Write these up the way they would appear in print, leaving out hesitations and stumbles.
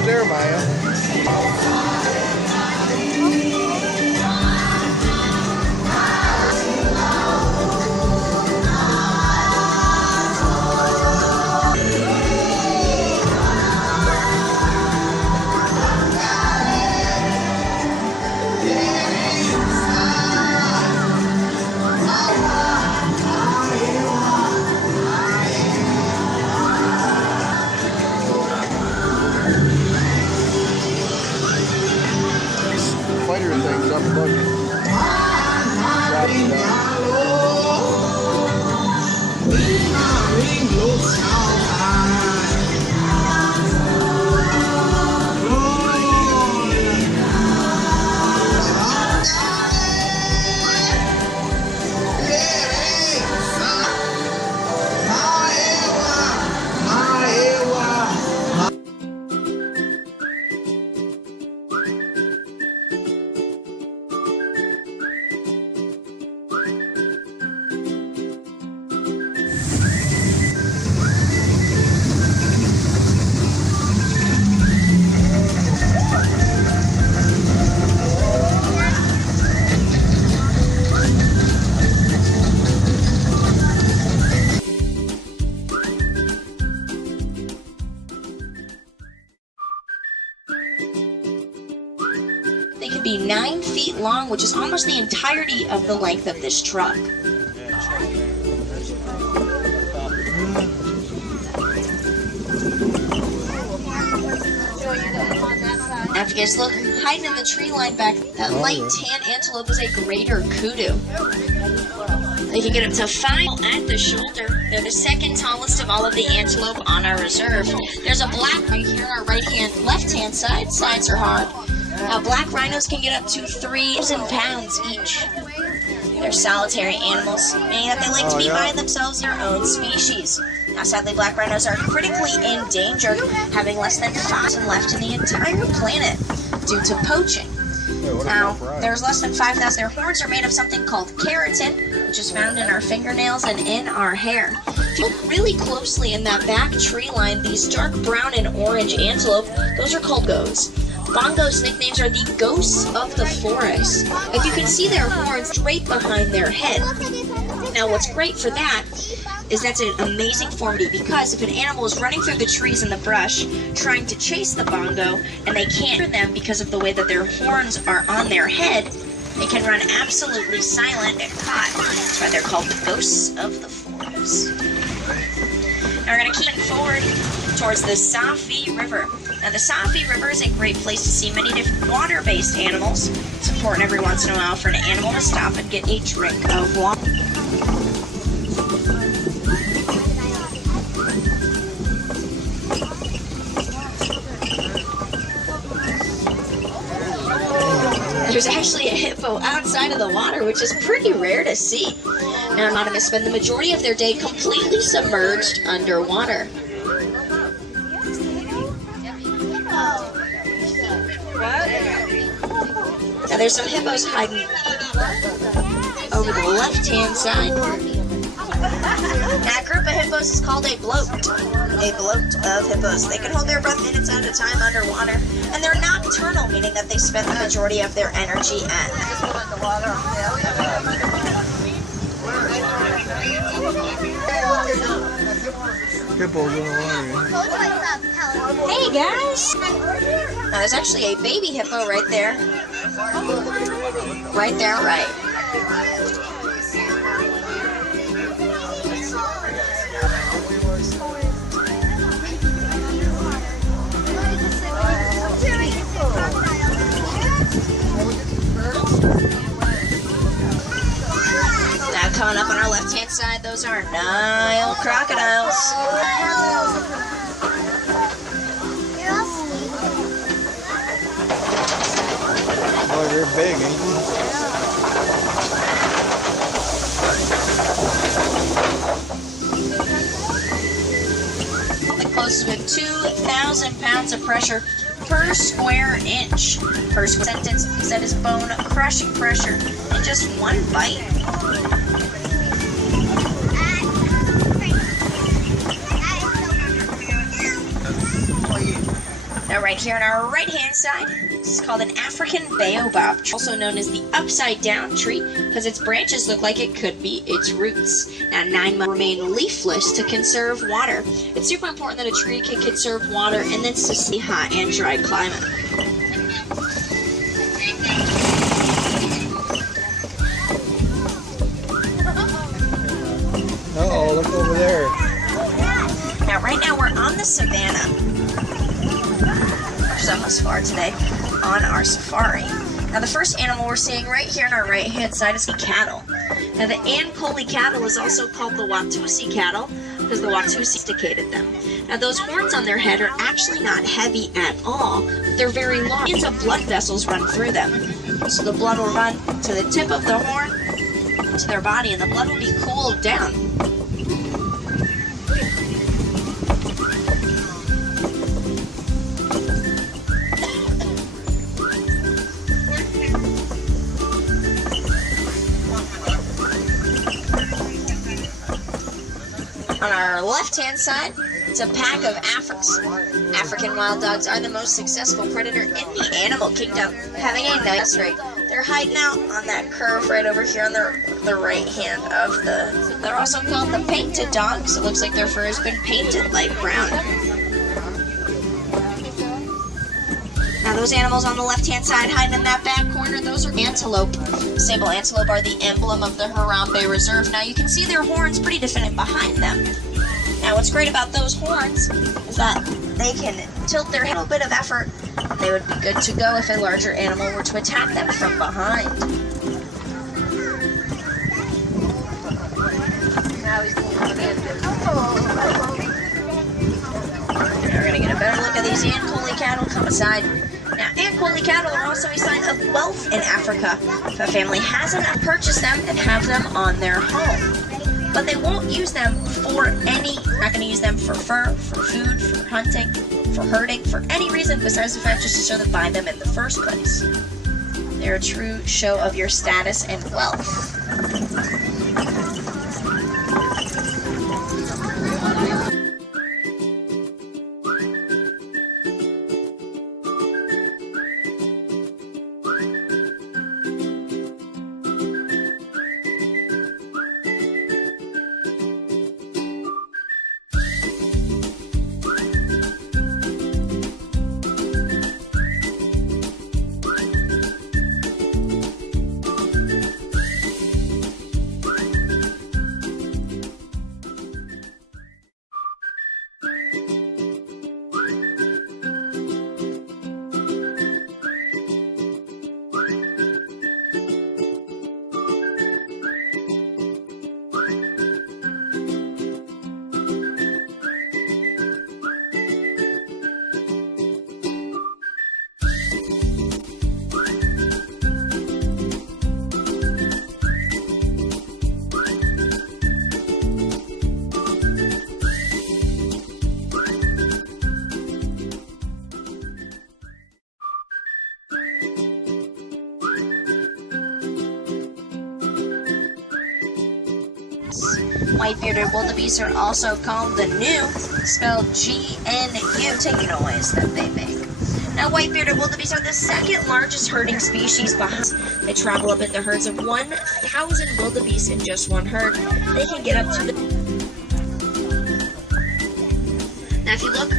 up there, Maya. Fighter things up above you. They could be 9 feet long, which is almost the entirety of the length of this truck. Now if you guys look, hiding in the tree line back, that light tan antelope is a greater kudu. They can get up to 5 at the shoulder. They're the second tallest of all of the antelope on our reserve. There's a black right here on our left-hand side. Sides are hard. Black rhinos can get up to 3,000 pounds each. They're solitary animals, meaning that they like to be by themselves, their own species. Now, sadly, black rhinos are critically endangered, having less than 5,000 left in the entire planet due to poaching. Now, there's less than 5,000. Their horns are made of something called keratin, which is found in our fingernails and in our hair. If you look really closely in that back tree line, these dark brown and orange antelope, those are called bongos. Bongos' nicknames are the ghosts of the forest. If you can see their horns right behind their head. Now, what's great for that is that's an amazing formity, because if an animal is running through the trees and the brush trying to chase the bongo and they can't hear them because of the way that their horns are on their head, they can run absolutely silent and caught. That's why they're called the ghosts of the forest. Now we're going to keep forward towards the Safi River. Now the Safi River is a great place to see many different water-based animals. It's important every once in a while for an animal to stop and get a drink of water. There's actually a hippo outside of the water, which is pretty rare to see. Now, Anonymous spend the majority of their day completely submerged underwater. Now, there's some hippos hiding over the left-hand side. That group of hippos is called a bloat. A bloat of hippos. They can hold their breath minutes at a time underwater, and they're nocturnal, meaning that they spend the majority of their energy at. Hippos in the water. Hey guys! Now there's actually a baby hippo right there. Right there, right. Now coming up on our left-hand side, those are Nile crocodiles. Oh, you're big, ain't you? It closes with 2,000 pounds of pressure per square inch. Per sentence, that is bone-crushing pressure in just one bite. Now right here on our right hand side, this is called an African baobab, also known as the upside down tree because its branches look like it could be its roots. Now 9 months remain leafless to conserve water. It's super important that a tree can conserve water in this hot and dry climate. Uh-oh, look over there. Now right now we're on the savannah. Thus far today on our safari. Now the first animal we're seeing right here on our right hand side is the cattle. Now the Ankole cattle is also called the Watusi cattle because the Watusi domesticated them. Now those horns on their head are actually not heavy at all, but they're very long. Millions of blood vessels run through them. So the blood will run to the tip of the horn to their body and the blood will be cooled down. On our left-hand side, it's a pack of African wild dogs are the most successful predator in the animal kingdom, having a nice rate. They're hiding out on that curve right over here on the right hand of the... They're also called the painted dogs. It looks like their fur has been painted light brown. Now those animals on the left-hand side hiding in that back corner, those are antelope. Sable antelope are the emblem of the Harambe Reserve. Now you can see their horns pretty definite behind them. Now what's great about those horns is that they can tilt their head a little bit of effort. They would be good to go if a larger animal were to attack them from behind. We're going to get a better look at these Ankole cattle. Come aside. Now, Ankole cattle are also a sign of wealth in Africa. If a family has enough, purchase them and have them on their home. But they won't use them for not going to use them for fur, for food, for hunting, for herding, for any reason besides the fact just to show them buy them in the first place. They're a true show of your status and wealth. White-bearded wildebeest are also called the gnu, spelled G-N-U, taking noise that they make. Now, white-bearded wildebeest are the second largest herding species behind. They travel up into herds of 1,000 wildebeest in just one herd. They can get up to the... Now, if you look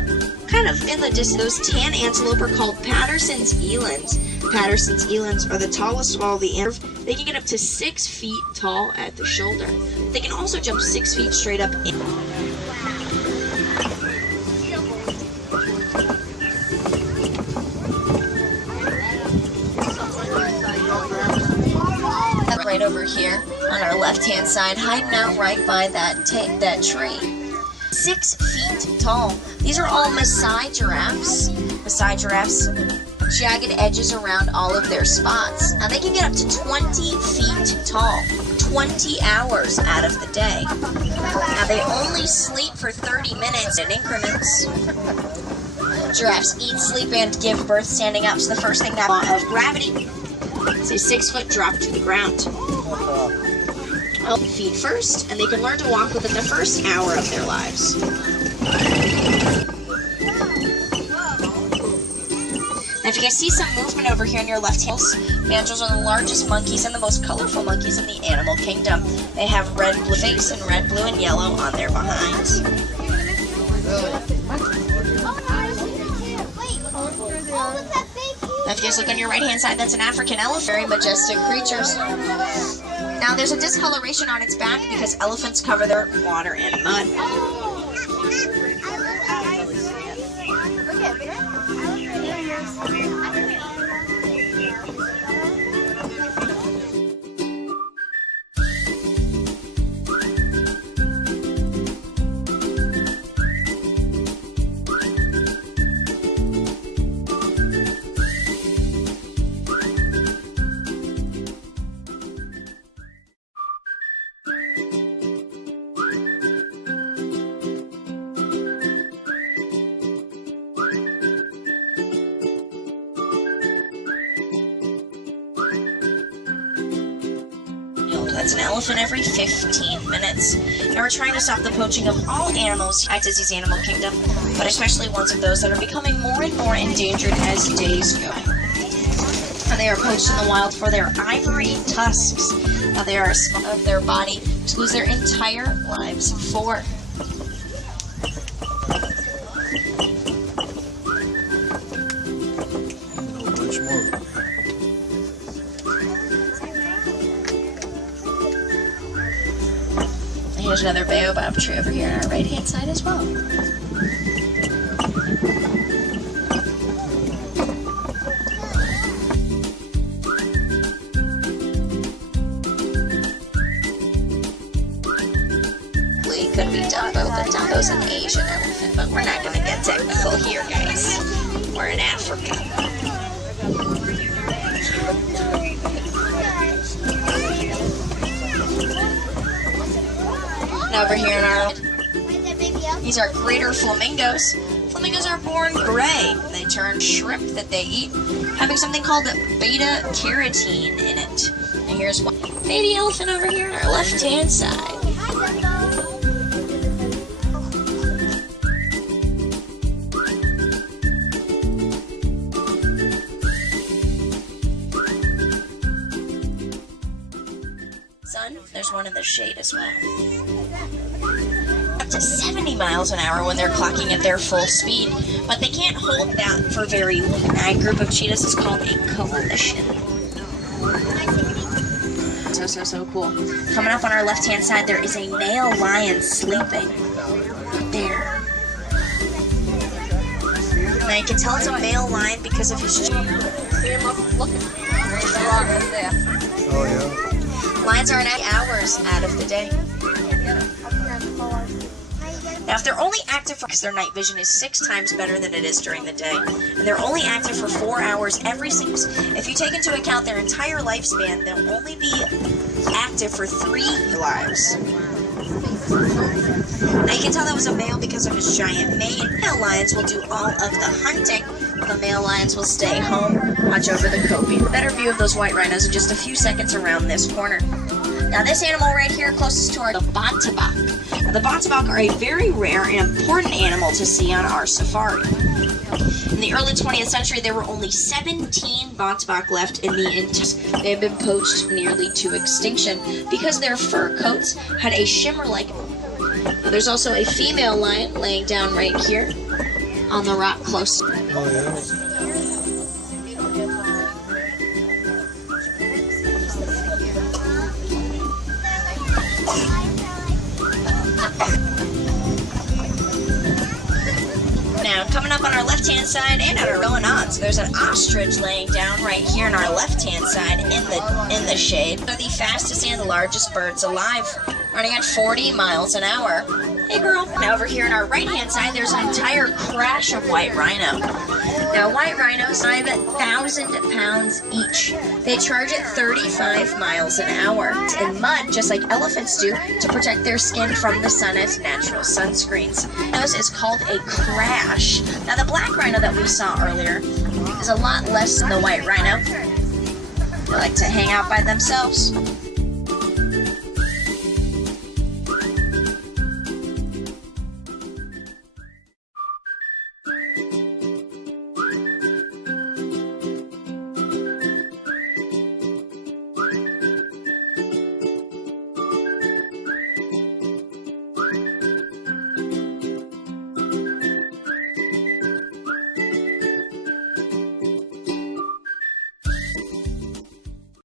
kind of in the distance, those tan antelope are called Patterson's elands. Patterson's elands are the tallest of all the antelope. They can get up to 6 feet tall at the shoulder. They can also jump 6 feet straight up in. Right over here on our left-hand side, hiding out right by that tree. 6 feet tall. These are all Maasai giraffes. Maasai giraffes, jagged edges around all of their spots. Now they can get up to 20 feet tall, 20 hours out of the day. Now they only sleep for 30 minutes in increments. Giraffes eat, sleep, and give birth standing up. So the first thing that law of gravity is a 6-foot drop to the ground. Feet first, and they can learn to walk within the first hour of their lives. if you guys see some movement over here in your left hand, banjos are the largest monkeys and the most colorful monkeys in the animal kingdom. They have red, blue face and red, blue, and yellow on their behinds. Now if you guys look on your right hand side, that's an African elephant, very majestic creatures. Now there's a discoloration on its back because elephants cover their water and mud. That's an elephant every 15 minutes. And we're trying to stop the poaching of all animals at Disney's Animal Kingdom, but especially ones of those that are becoming more and more endangered as days go. And they are poached in the wild for their ivory tusks. Now they are a small of their body to lose their entire lives for. Much more. Here's another baobab tree over here on our right hand side as well. We could be Dumbo, but Dumbo's an Asian elephant, but we're not going to get technical here, guys. We're in Africa. Now over here in our, these are greater flamingos. Flamingos are born gray. They turn shrimp that they eat, having something called beta carotene in it. And here's one baby elephant over here on our left-hand side. Sun, there's one in the shade as well. Up to 70 miles an hour when they're clocking at their full speed, but they can't hold that for very long. A group of cheetahs is called a coalition. So cool. Coming up on our left-hand side, there is a male lion sleeping there. Now you can tell it's a male lion because of his. Oh yeah. Lions are an hours out of the day. Now, if they're only active for, because their night vision is 6 times better than it is during the day, and they're only active for 4 hours every single. If you take into account their entire lifespan, they'll only be active for 3 lives. Now, you can tell that was a male because of his giant mane. Male lions will do all of the hunting, while the male lions will stay home, watch over the coping. A better view of those white rhinos in just a few seconds around this corner. Now this animal right here closest to our, the bontebok. Now, the bontebok are a very rare and important animal to see on our safari. In the early 20th century, there were only 17 bontebok left in the entire. They had been poached nearly to extinction because their fur coats had a shimmer-like. Now, there's also a female lion laying down right here on the rock close. Oh yeah. Now, coming up on our left-hand side and going on, so there's an ostrich laying down right here on our left-hand side in the shade. They're the fastest and largest birds alive, running at 40 miles an hour. Hey, girl. Now, over here on our right-hand side, there's an entire crash of white rhino. Now, white rhinos drive at 1,000 pounds each. They charge at 35 miles an hour in mud, just like elephants do, to protect their skin from the sun as natural sunscreens. This is called a crash. Now, the black rhino that we saw earlier is a lot less than the white rhino. They like to hang out by themselves.